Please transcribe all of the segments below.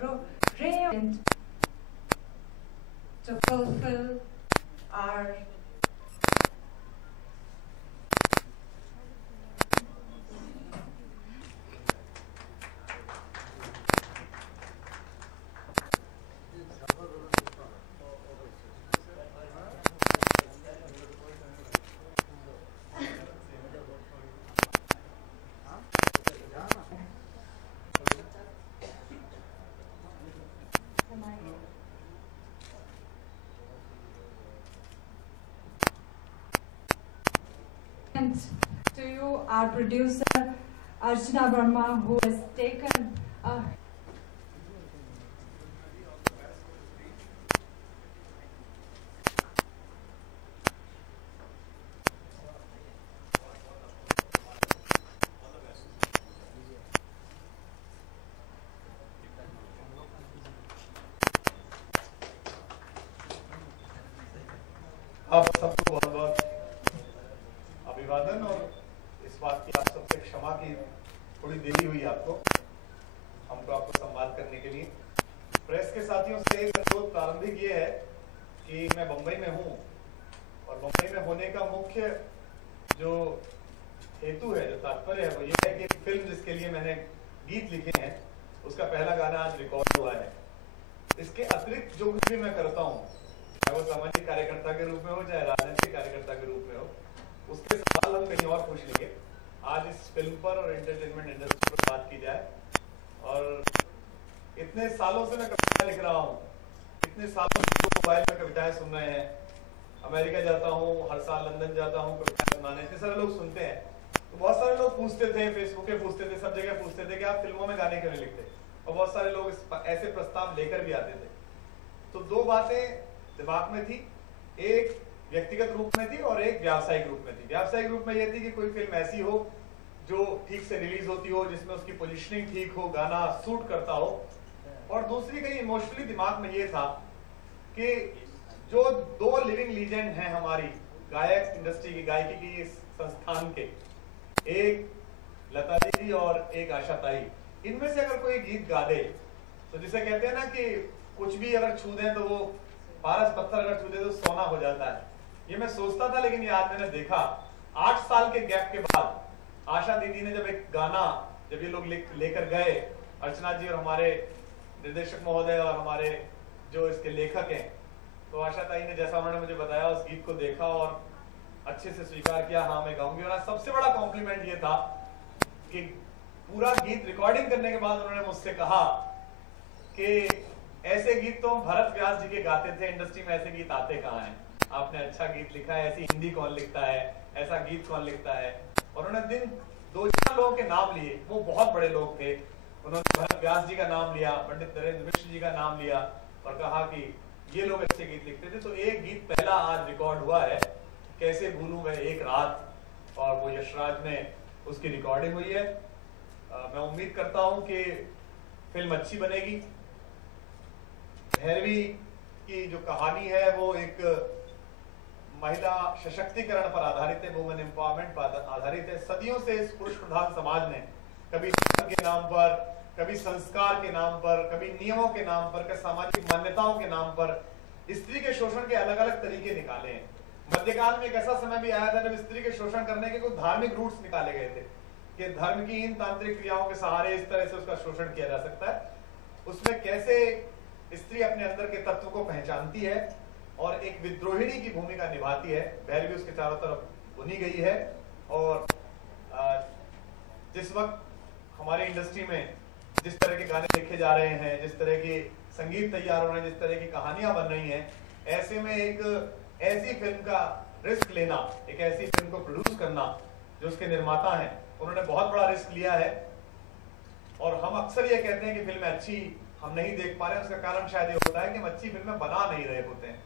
reorient to fulfill our to you, our producer Archana Verma, who has taken आप सबको बहुत बहुत अभिवादन और इस बात की आप सबसे क्षमा की थोड़ी देरी हुई आपको आपको संवाद करने के लिए। प्रेस के साथियों से एक अनुरोध प्रारंभिक ये है कि मैं बंबई में हूँ और बंबई में होने का मुख्य जो हेतु है, जो तात्पर्य है, वो ये है कि फिल्म जिसके लिए मैंने गीत लिखे हैं उसका पहला गाना आज रिकॉर्ड हुआ है। इसके अतिरिक्त जो कुछ भी मैं करता हूँ, चाहे वो सामाजिक कार्यकर्ता के रूप में हो चाहे राजनीतिक कार्यकर्ता के रूप में हो, उसके सवाल हम कहीं और पूछ लेंगे। आज इस फिल्म पर और एंटरटेनमेंट इंडस्ट्री पर बात की जाए। और इतने सालों से मैं कविता लिख रहा हूँ, इतने सालों से मोबाइल में कविताएं सुन रहे हैं, अमेरिका जाता हूँ, हर साल लंदन जाता हूँ कविताएं सुनाने, इतने सारे लोग सुनते हैं। तो बहुत सारे लोग पूछते थे, फेसबुक पे पूछते थे, सब जगह पूछते थे कि आप फिल्मों में गाने क्यों नहीं लिखते, और बहुत सारे लोग ऐसे प्रस्ताव लेकर भी आते थे। तो दो बातें दिमाग में थी, एक व्यक्तिगत रूप में थी और एक व्यावसायिक रूप में थी। व्यावसायिक रूप में यह थी कि कोई फिल्म ऐसी हो जो ठीक से रिलीज होती हो, जिसमें उसकी पोजीशनिंग ठीक हो, गाना सूट करता हो। और दूसरी कहीं इमोशनली दिमाग में ये था कि जो दो लिविंग लीजेंड हैं हमारी गायक इंडस्ट्री की, गायकी की इस संस्थान के, एक लता दीदी और एक आशा ताई, इनमें से अगर कोई गीत गा दे तो जिसे कहते हैं ना कि कुछ भी अगर छू दें तो वो पारस पत्थर अगर छू दे तो सोना हो जाता है। ये मैं सोचता था, लेकिन ये आज मैंने देखा 8 साल के गैप के बाद आशा दीदी ने जब एक गाना, जब ये लोग लेकर गए, अर्चना जी और हमारे निर्देशक महोदय और हमारे जो इसके लेखक हैं, तो आशा ताई ने जैसा उन्होंने मुझे बताया उस गीत को देखा और अच्छे से स्वीकार किया, हाँ मैं गाऊंगी। और सबसे बड़ा कॉम्प्लीमेंट ये था कि पूरा गीत रिकॉर्डिंग करने के बाद उन्होंने मुझसे कहा कि ऐसे गीत तो भरत व्यास जी के गाते थे, इंडस्ट्री में ऐसे गीत आते कहाँ हैं, आपने अच्छा गीत लिखा है, ऐसी हिंदी कौन लिखता है, ऐसा गीत कौन लिखता है। और उन्होंने दिन 2-4 लोगों के नाम लिए, वो बहुत बड़े लोग थे। उन्होंने भरत व्यास जी का नाम लिया, पंडित नरेंद्र मिश्र जी का नाम लिया और कहा कि ये लोग अच्छे गीत लिखते थे। तो एक गीत पहला आज रिकॉर्ड हुआ है, कैसे भूलूं मैं एक रात, और वो यशराज में उसकी रिकॉर्डिंग हुई है। मैं उम्मीद करता हूं कि फिल्म अच्छी बनेगी। भैरवी की जो कहानी है वो एक महिला सशक्तिकरण पर आधारित है, वुमेन एम्पावरमेंट पर आधारित है। सदियों से इस पुरुष प्रधान समाज ने कभी धर्म के नाम पर, कभी संस्कार के नाम पर, कभी नियमों के नाम पर, कभी सामाजिक मान्यताओं के नाम पर स्त्री के शोषण के अलग अलग तरीके निकाले हैं। मध्यकाल में एक ऐसा समय भी आया था जब स्त्री के शोषण करने के कुछ धार्मिक रूट्स निकाले गए थे कि धर्म की इन तांत्रिक क्रियाओं के सहारे इस तरह से उसका शोषण किया जा सकता है। उसमें कैसे स्त्री अपने अंदर के तत्व को पहचानती है और एक विद्रोहिणी की भूमिका निभाती है। भैरवी उसके चारों तरफ बुनी गई है। और जिस वक्त हमारी इंडस्ट्री में जिस तरह के गाने लिखे जा रहे हैं, जिस तरह के संगीत तैयार हो रहे हैं, जिस तरह की कहानियां बन रही हैं, ऐसे में एक ऐसी फिल्म का रिस्क लेना, एक ऐसी फिल्म को प्रोड्यूस करना, जो उसके निर्माता हैं उन्होंने बहुत बड़ा रिस्क लिया है। और हम अक्सर ये कहते हैं कि फिल्में अच्छी हम नहीं देख पा रहे हैं, उसका कारण शायद ये होता है कि हम अच्छी फिल्में बना नहीं रहे होते हैं।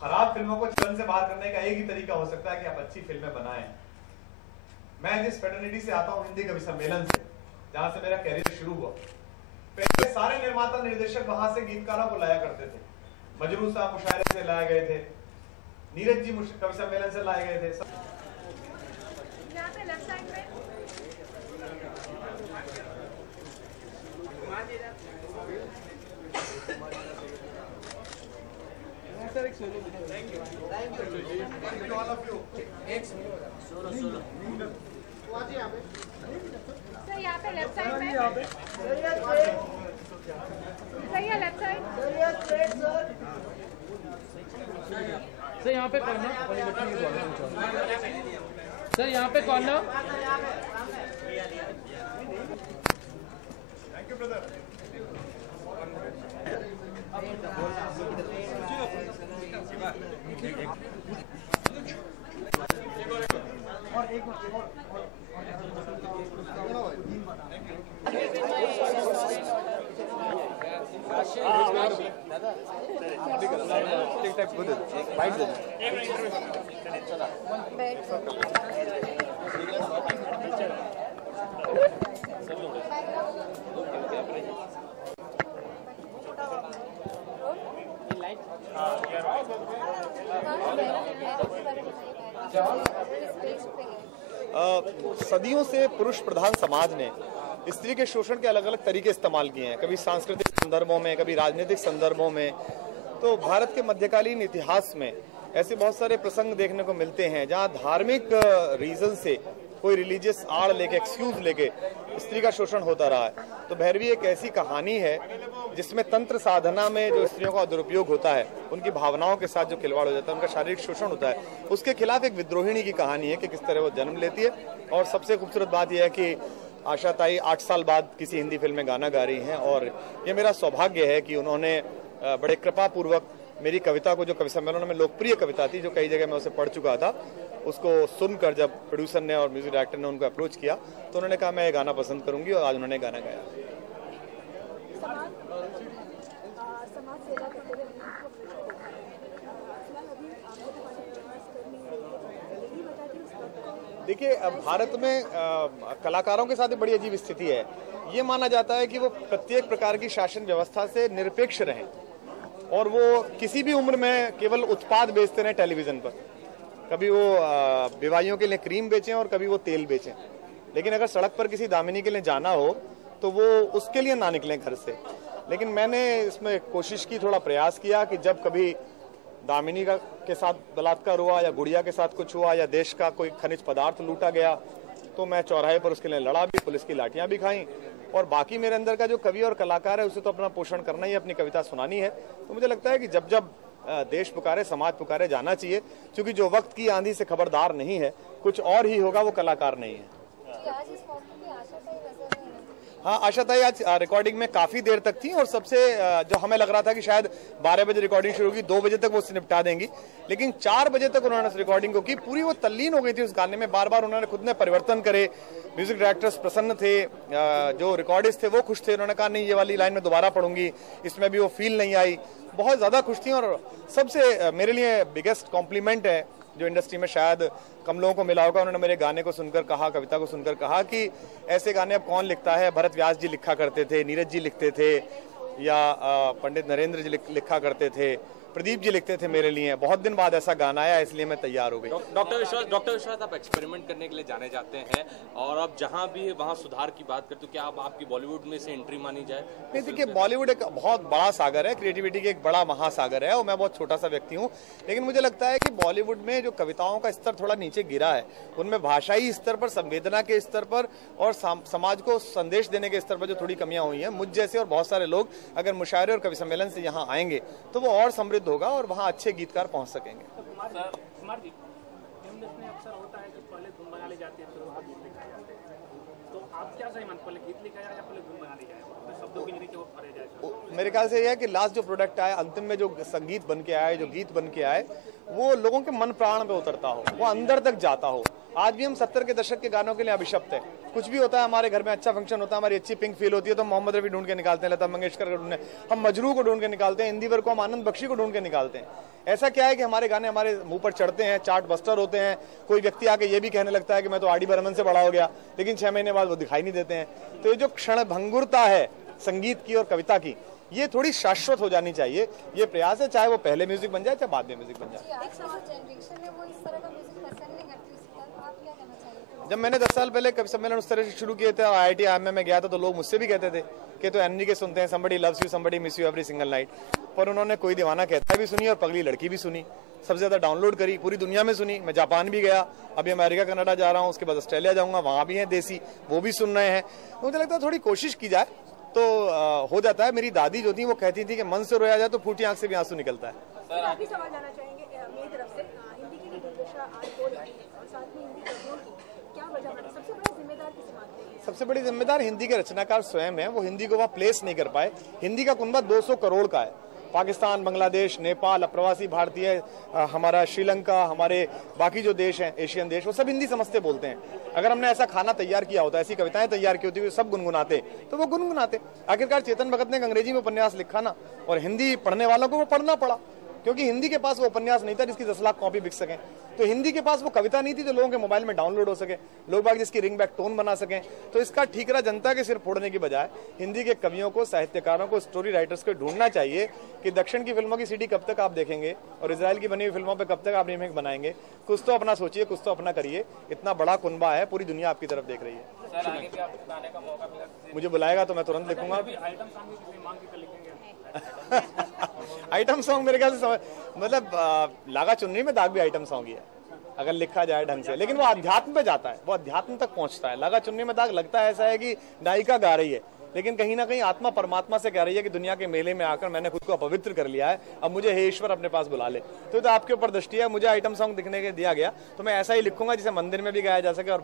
खराब फिल्मों को चलन से बाहर करने का एक ही तरीका हो सकता है कि आप अच्छी फिल्में बनाएं। मैं जिस फेटर्निटी से आता हूं, हिंदी कवि सम्मेलन से, जहां से मेरा कैरियर शुरू हुआ, पहले सारे निर्माता निर्देशक वहां से गीतकारों को लाया करते थे। मजरू साहब मुशायरे से लाए गए थे, नीरज जी कवि सम्मेलन से लाए गए थे। यहाँ पे लेफ्ट साइड में all of you. सर यहाँ पे लेफ्ट साइड में सही है लेफ्ट साइड सर यहाँ पे कॉर्नर सर यहाँ पे कॉर्नर Thank you, brother. सदियों से पुरुष प्रधान समाज ने स्त्री के शोषण के अलग अलग तरीके इस्तेमाल किए हैं, कभी सांस्कृतिक संदर्भों में, कभी राजनीतिक संदर्भों में। तो भारत के मध्यकालीन इतिहास में ऐसे बहुत सारे प्रसंग देखने को मिलते हैं जहां धार्मिक रीजन से कोई रिलीजियस आड़ लेके, एक्सक्यूज लेके स्त्री का शोषण होता रहा है। तो भैरवी एक ऐसी कहानी है जिसमें तंत्र साधना में जो स्त्रियों का दुरुपयोग होता है, उनकी भावनाओं के साथ जो खिलवाड़ हो जाता है, उनका शारीरिक शोषण होता है, उसके खिलाफ एक विद्रोहिणी की कहानी है कि किस तरह वो जन्म लेती है। और सबसे खूबसूरत बात यह है कि आशा ताई 8 साल बाद किसी हिंदी फिल्म में गाना गा रही हैं और ये मेरा सौभाग्य है कि उन्होंने बड़े कृपापूर्वक मेरी कविता को, जो कवि सम्मेलनों में लोकप्रिय कविता थी, जो कई जगह मैं उसे पढ़ चुका था, उसको सुनकर जब प्रोड्यूसर ने और म्यूजिक डायरेक्टर ने उनको अप्रोच किया तो उन्होंने कहा मैं ये गाना पसंद करूंगी और आज उन्होंने गाना गाया। समाज सेवा करते हुए देखिए, भारत में कलाकारों के साथ एक बड़ी अजीब स्थिति है। ये माना जाता है कि वो प्रत्येक प्रकार की शासन व्यवस्था से निरपेक्ष रहें और वो किसी भी उम्र में केवल उत्पाद बेचते रहे टेलीविजन पर। कभी वो बीवाइयों के लिए क्रीम बेचें और कभी वो तेल बेचें, लेकिन अगर सड़क पर किसी दामिनी के लिए जाना हो तो वो उसके लिए ना निकलें घर से। लेकिन मैंने इसमें कोशिश की, थोड़ा प्रयास किया कि जब कभी दामिनी के साथ बलात्कार हुआ या गुड़िया के साथ कुछ हुआ या देश का कोई खनिज पदार्थ लूटा गया तो मैं चौराहे पर उसके लिए लड़ा भी, पुलिस की लाठियां भी खाई। और बाकी मेरे अंदर का जो कवि और कलाकार है उसे तो अपना पोषण करना ही, अपनी कविता सुनानी है। तो मुझे लगता है कि जब जब देश पुकारे, समाज पुकारे, जाना चाहिए, क्योंकि जो वक्त की आंधी से खबरदार नहीं है, कुछ और ही होगा, वो कलाकार नहीं है। हाँ, आशा ताई आज रिकॉर्डिंग में काफी देर तक थी और सबसे जो हमें लग रहा था कि शायद 12 बजे रिकॉर्डिंग शुरू होगी, 2 बजे तक वो निपटा देंगी, लेकिन 4 बजे तक उन्होंने उस रिकॉर्डिंग को की। पूरी वो तल्लीन हो गई थी उस गाने में, बार बार उन्होंने खुद ने परिवर्तन करे। म्यूजिक डायरेक्टर्स प्रसन्न थे, जो रिकॉर्डिस्ट थे वो खुश थे। उन्होंने कहा नहीं, ये वाली लाइन में दोबारा पढ़ूंगी, इसमें भी वो फील नहीं आई। बहुत ज्यादा खुश थी। और सबसे मेरे लिए बिगेस्ट कॉम्प्लीमेंट है जो इंडस्ट्री में शायद कम लोगों को मिला होगा, उन्होंने मेरे गाने को सुनकर कहा, कविता को सुनकर कहा कि ऐसे गाने अब कौन लिखता है। भरत व्यास जी लिखा करते थे, नीरज जी लिखते थे, या पंडित नरेंद्र जी लिखा करते थे, प्रदीप जी लिखते थे मेरे लिए। बहुत दिन बाद ऐसा गाना आया, इसलिए मैं तैयार हो गई। डॉक्टर विश्वास आप एक्सपेरिमेंट करने के लिए जाने जाते हैं और अब जहां भी वहां सुधार की बात करते हो, क्या आप आपकी बॉलीवुड में से एंट्री मानी जाए? नहीं, देखिए, बॉलीवुड एक बहुत बड़ा सागर है, क्रिएटिविटी के एक बड़ा महासागर है और मैं बहुत छोटा सा व्यक्ति हूँ। लेकिन मुझे लगता है कि बॉलीवुड में जो कविताओं का स्तर थोड़ा नीचे गिरा है, उनमें भाषाई स्तर पर, संवेदना के स्तर पर और समाज को संदेश देने के स्तर पर जो थोड़ी कमियां हुई हैं, मुझ जैसे और बहुत सारे लोग अगर मुशायरे और कवि सम्मेलन से यहाँ आएंगे तो वो और समृद्ध होगा और वहाँ अच्छे गीतकार पहुँच सकेंगे। कुमार जी, फिल्म देखने अक्सर होता है कि पहले धुन बना ली जाती है, फिर वहाँ गीत लिखा जाते हैं, तो आप क्या सही मानते, पहले गीत लिखा जाए या पहले धुन बना ली जाए, फिर शब्दों की नीति वो भरे जाए? मेरे ख्याल से यह है कि लास्ट जो प्रोडक्ट आया, अंतिम में जो संगीत बन के आए, जो गीत बन के आए, वो लोगों के मन प्राण पे उतरता हो, वो अंदर तक जाता हो। आज भी हम 70 के दशक के गानों के लिए अभिशप्त है। कुछ भी होता है, हमारे घर में अच्छा फंक्शन होता है, हमारी अच्छी पिंक फील होती है तो हम मोहम्मद रफी ढूंढ के निकालते हैं, लता मंगेशकर को ढूंढते हैं, हम मजरू को ढूंढ के निकालते हैं, इंदिवर को हम आनंद बख्शी को ढूंढ के निकालते हैं। ऐसा क्या है कि हमारे गाने हमारे मुंह पर चढ़ते हैं, चार्ट बस्टर होते हैं। कोई व्यक्ति आके ये भी कहने लगता है कि मैं तो आर डी बर्मन से बड़ा हो गया, लेकिन 6 महीने बाद वो दिखाई नहीं देते हैं। तो ये जो क्षण भंगुरता है संगीत की और कविता की, ये थोड़ी शाश्वत हो जानी चाहिए। ये प्रयास है, चाहे वो पहले म्यूजिक बन जाए चाहे बाद में म्यूजिक बन जाए। जब मैंने 10 साल पहले कवि सम्मेलन उस तरह से शुरू किए थे और IIT IIM में गया था तो लोग मुझसे भी कहते थे कि तो एननी के सुनते हैं, somebody loves you, somebody miss you every single night। पर उन्होंने कोई दीवाना कहता भी सुनी और पगली लड़की भी सुनी, सबसे ज्यादा डाउनलोड करी, पूरी दुनिया में सुनी। मैं जापान भी गया, अभी अमेरिका कनाडा जा रहा हूँ, उसके बाद ऑस्ट्रेलिया जाऊंगा, वहां भी है देसी, वो भी सुन रहे हैं। तो मुझे लगता है थोड़ी कोशिश की जाए तो हो जाता है। मेरी दादी जो थी वो कहती थी कि मन से रोया जाए तो फूटी आंख से भी आंसू निकलता है। सर आप भी सवाल जाना चाहेंगे मेरी तरफ से, हिंदी की दुर्दशा आज हो रही है और साथ में हिंदी कवियों की क्या वजह है, सबसे बड़ा जिम्मेदार किसे मानते हैं? सबसे बड़ी जिम्मेदार हिंदी के रचनाकार स्वयं है, वो हिंदी को वहाँ प्लेस नहीं कर पाए। हिंदी का कुनबा 200 करोड़ का है, पाकिस्तान, बांग्लादेश, नेपाल, अप्रवासी भारतीय, हमारा श्रीलंका, हमारे बाकी जो देश हैं एशियन देश, वो सब हिंदी समझते बोलते हैं। अगर हमने ऐसा खाना तैयार किया होता, ऐसी कविताएं तैयार की होती, सब गुनगुनाते तो वो गुनगुनाते। आखिरकार चेतन भगत ने एक अंग्रेजी में उपन्यास लिखा ना, और हिंदी पढ़ने वालों को वो पढ़ना पड़ा, क्योंकि हिंदी के पास वो उपन्यास नहीं था जिसकी 10 लाख कॉपी बिक सकें। तो हिंदी के पास वो कविता नहीं थी जो लोगों के मोबाइल में डाउनलोड हो सके, लोग बाग जिसकी रिंग बैक टोन बना सकें। तो इसका ठीकरा जनता के सिर फोड़ने की बजाय हिंदी के कवियों को, साहित्यकारों को, स्टोरी राइटर्स को ढूंढना चाहिए कि दक्षिण की फिल्मों की सीडी कब तक आप देखेंगे और इजराइल की बनी हुई फिल्मों पर कब तक आप रीमेक बनाएंगे। कुछ तो अपना सोचिए, कुछ तो अपना करिए। इतना बड़ा कुनबा है, पूरी दुनिया आपकी तरफ देख रही है। सर आगे भी आपको गाने का मौका मिला, मुझे बुलाएगा तो मैं तुरंत लिखूंगा। आइटम सॉन्ग भी किसी मांग के लिखेंगे? आइटम सॉन्ग मेरे ख्याल से मतलब लागा चुन्नी में दाग भी आइटम सॉन्ग ही है अगर लिखा जाए ढंग से, लेकिन वो अध्यात्म पे जाता है, वो अध्यात्म तक पहुंचता है। लागा चुन्नी में दाग लगता है ऐसा है कि नायिका गा रही है, लेकिन कहीं ना कहीं आत्मा परमात्मा से कह रही है कि दुनिया के मेले में आकर मैंने खुद को अपवित्र कर लिया है, अब मुझे हे ईश्वर अपने पास बुला ले। तो आपके ऊपर दृष्टि है, मुझे आइटम सॉन्ग दिखने के दिया गया तो मैं ऐसा ही लिखूंगा जिसे मंदिर में भी गाया जा सके और